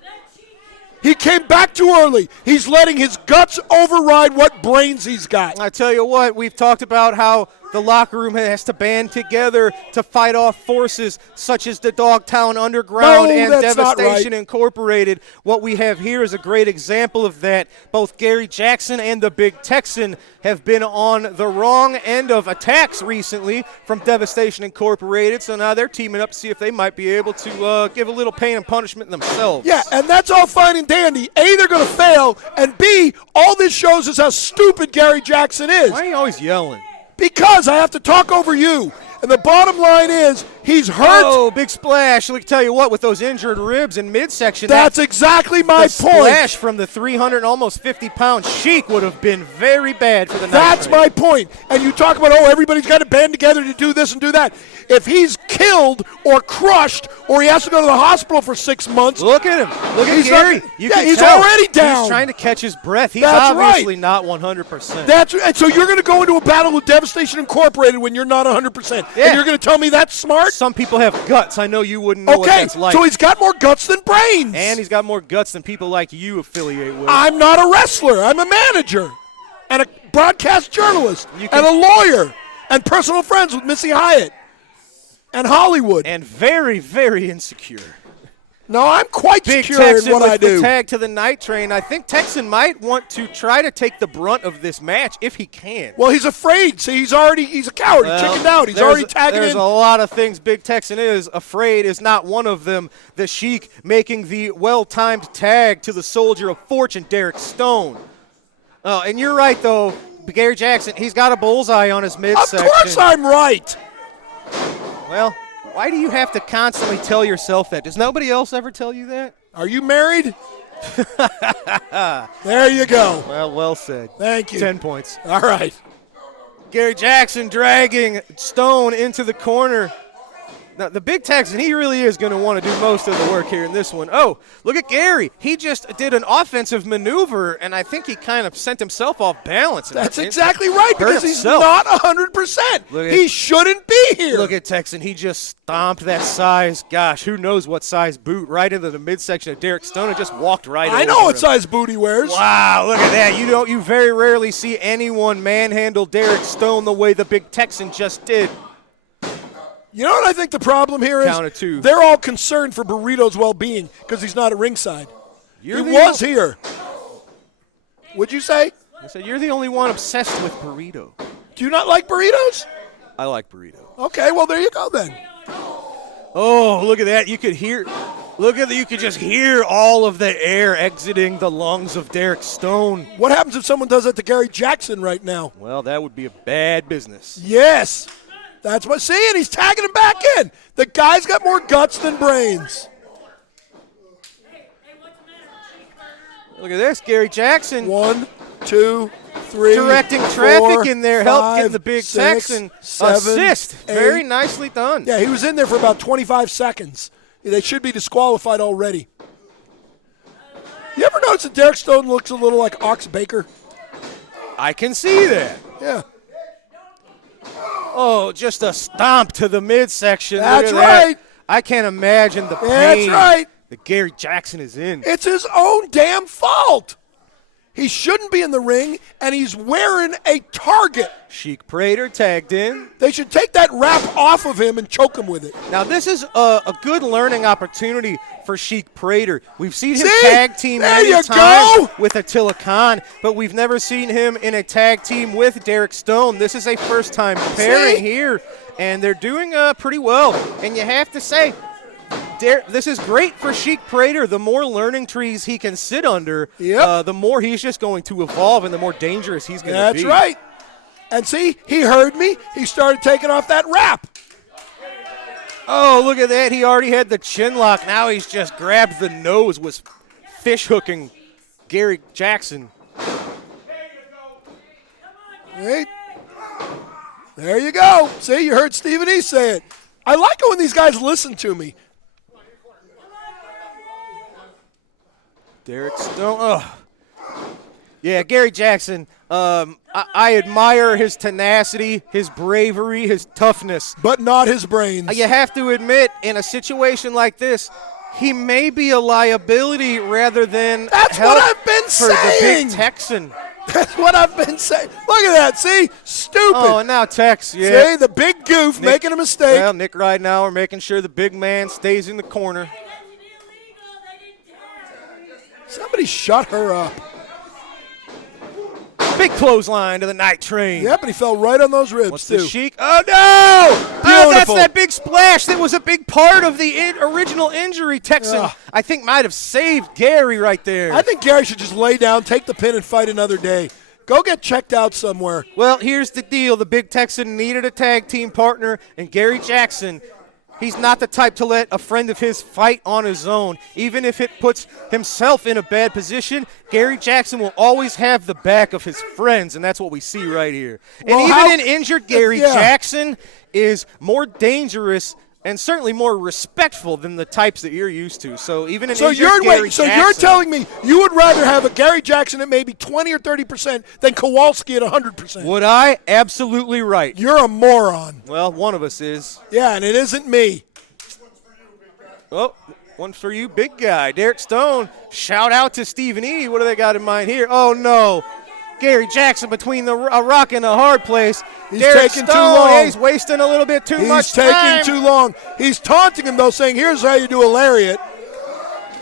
He came back too early. He's letting his guts override what brains he's got. I tell you what, we've talked about how the locker room has to band together to fight off forces such as the Dogtown Underground and Devastation Incorporated. What we have here is a great example of that. Both Gary Jackson and the Big Texan have been on the wrong end of attacks recently from Devastation Incorporated, so now they're teaming up to see if they might be able to give a little pain and punishment themselves. Yeah, and that's all fine and dandy. A, they're going to fail, and B, all this shows is how stupid Gary Jackson is. Why are you always yelling? Because I have to talk over you. And the bottom line is He's hurt. Oh, big splash. Let me tell you what, with those injured ribs in midsection. That's exactly my point. Splash from the 300 almost 50-pound Sheik would have been very bad for the night. That's my point. And you talk about, everybody's got to band together to do this and do that. If he's killed or crushed or he has to go to the hospital for 6 months. Look at him. Look at Gary. He's already down. He's trying to catch his breath. He's That's obviously right. not 100%. And so you're going to go into a battle with Devastation Incorporated when you're not 100%. Yeah. And you're going to tell me that's smart? Some people have guts. I know you wouldn't know what that's like. So he's got more guts than brains. And he's got more guts than people like you affiliate with. I'm not a wrestler. I'm a manager and a broadcast journalist and a lawyer and personal friends with Missy Hyatt and Hollywood. And very, very insecure. No, I'm quite Big secure Texan in what with I do. The tag to the night train. I think Texan might want to try to take the brunt of this match if he can. Well, he's afraid. See, he's a coward. He chickened out. He's already tagging There's in. a lot of things Big Texan is. Afraid is not one of them. The Sheik making the well-timed tag to the Soldier of Fortune, Derek Stone. Oh, and you're right, though. Gary Jackson, he's got a bullseye on his midsection. Of course I'm right. Well, why do you have to constantly tell yourself that? Does nobody else ever tell you that? Are you married? There you go. Well said. Thank you. 10 points. All right. Gary Jackson dragging Stone into the corner. Now, the Big Texan, he really is going to want to do most of the work here in this one. Oh, look at Gary. He just did an offensive maneuver, and I think he kind of sent himself off balance. That's exactly right, because he's himself. not 100%. He shouldn't be here. Look at Texan. He just stomped that size, gosh, who knows what size boot, right into the midsection of Derek Stone and just walked right over I know what him. size boot he wears. Wow, look at that. You very rarely see anyone manhandle Derek Stone the way the Big Texan just did. You know what I think the problem here is? Count of two. They're all concerned for Burrito's well-being because he's not at ringside. He You're the was here. Would you say? I said you're the only one obsessed with burrito. Do you not like burritos? I like burrito. Okay, well, there you go then. Oh, look at that. You could just hear all of the air exiting the lungs of Derek Stone. What happens if someone does that to Gary Jackson right now? Well, that would be a bad business. Yes. That's what. See, and he's tagging him back in. The guy's got more guts than brains. Look at this, Gary Jackson. 1, 2, 3, directing 4, traffic in there, help 5, getting the Big 6, Texan 7, assist. 8. Very nicely done. Yeah, he was in there for about 25 seconds. They should be disqualified already. You ever notice that Derek Stone looks a little like Ox Baker? I can see that. Yeah. Oh, just a stomp to the midsection. That's Look at that. right. I can't imagine the pain That's right. that Gary Jackson is in. It's his own damn fault. He shouldn't be in the ring, and he's wearing a target. Sheik Prater tagged in. They should take that wrap off of him and choke him with it. Now, this is a good learning opportunity for Sheik Prater. We've seen him See? tag team There many you times go. with Attila Khan, but we've never seen him in a tag team with Derek Stone. This is a first-time pairing here, and they're doing pretty well. And you have to say, this is great for Sheik Prater. The more learning trees he can sit under, the more he's just going to evolve and the more dangerous he's going to be. That's right. And see, he heard me. He started taking off that wrap. Oh, look at that. He already had the chin lock. Now he's just grabbed the nose, was fish hooking Gary Jackson. Right. There you go. See, you heard Stephen E. say it. I like it when these guys listen to me. Derek Stone. Oh. Yeah, Gary Jackson. I admire his tenacity, his bravery, his toughness. But not his brains. You have to admit, in a situation like this, he may be a liability rather than That's help what I've been for the saying. Big Texan. That's what I've been saying. Look at that. See? Stupid. Oh, and now Tex, yeah. See, the big goof making a mistake. Well, Nick right now are making sure the big man stays in the corner. Somebody shut her up. Big clothesline to the night train. Yep, and he fell right on those ribs, What's too. the Sheik? Oh, no! Oh, that's Beautiful. that big splash that was a big part of the original injury Texan, I think, might have saved Gary right there. I think Gary should just lay down, take the pin, and fight another day. Go get checked out somewhere. Well, here's the deal. The Big Texan needed a tag team partner, and Gary Jackson He's not the type to let a friend of his fight on his own. Even if it puts himself in a bad position, Gary Jackson will always have the back of his friends, and that's what we see right here. Well, and how- even an injured Gary Jackson is more dangerous and certainly more respectful than the types that you're used to. So even an injured Gary So Jackson, you're telling me you would rather have a Gary Jackson at maybe 20 or 30% than Kowalski at 100%? would I? Absolutely right. You're a moron. Well, one of us is. Yeah, and it isn't me. Oh, one for you, big guy. Derek Stone, shout out to Stephen E. What do they got in mind here? Oh, no. Gary Jackson between a rock and a hard place. He's Derek taking Stone, too long. He's wasting a little bit too much He's time. taking too long. He's taunting him, though, saying, here's how you do a lariat.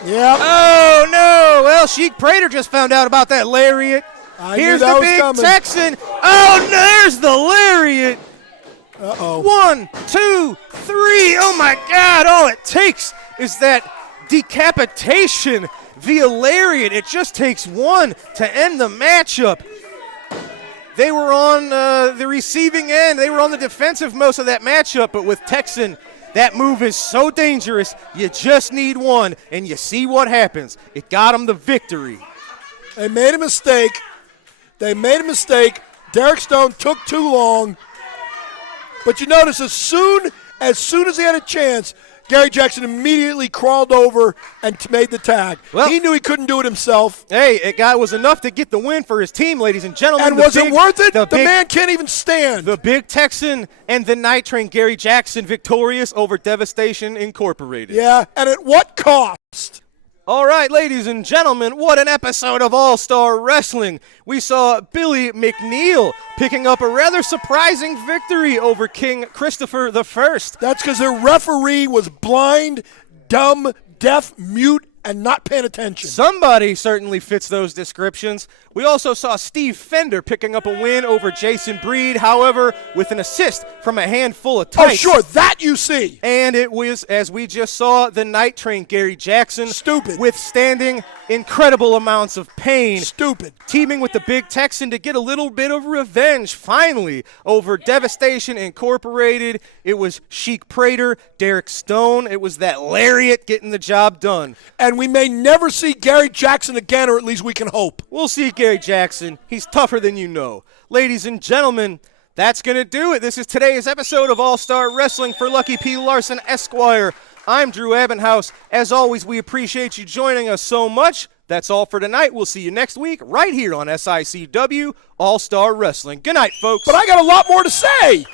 Yeah. Oh, no. Well, Sheik Prater just found out about that lariat. I knew Here's that the was big coming. Texan. Oh, there's the lariat. Uh-oh. 1, 2, 3. Oh, my God. All it takes is that decapitation via lariat. It just takes one to end the matchup. They were on the receiving end. They were on the defensive most of that matchup, but with Texan, that move is so dangerous. You just need one, and you see what happens. It got him the victory. They made a mistake. Derek Stone took too long. But you notice as soon as he had a chance, Gary Jackson immediately crawled over and made the tag. Well, he knew he couldn't do it himself. Hey, it was enough to get the win for his team, ladies and gentlemen. And was it worth it? The man can't even stand. The big Texan and the Night Train Gary Jackson victorious over Devastation Incorporated. Yeah, and at what cost? All right, ladies and gentlemen, what an episode of All-Star Wrestling. We saw Billy McNeil picking up a rather surprising victory over King Christopher I. That's because their referee was blind, dumb, deaf, mute, and not paying attention. Somebody certainly fits those descriptions. We also saw Steve Fender picking up a win over Jason Breed, however, with an assist from a handful of tights. Oh, sure, that you see. And it was, as we just saw, the Night Train Gary Jackson. Stupid. Withstanding incredible amounts of pain. Stupid. Teaming with the big Texan to get a little bit of revenge, finally, over Devastation Incorporated. It was Sheik Prater, Derek Stone. It was that lariat getting the job done. And we may never see Gary Jackson again, or at least we can hope. We'll see Gary Jackson. He's tougher than you know. Ladies and gentlemen, that's going to do it. This is today's episode of All-Star Wrestling for Lucky P. Larson, Esquire. I'm Drew Abendhaus. As always, we appreciate you joining us so much. That's all for tonight. We'll see you next week right here on SICW All-Star Wrestling. Good night, folks. But I got a lot more to say.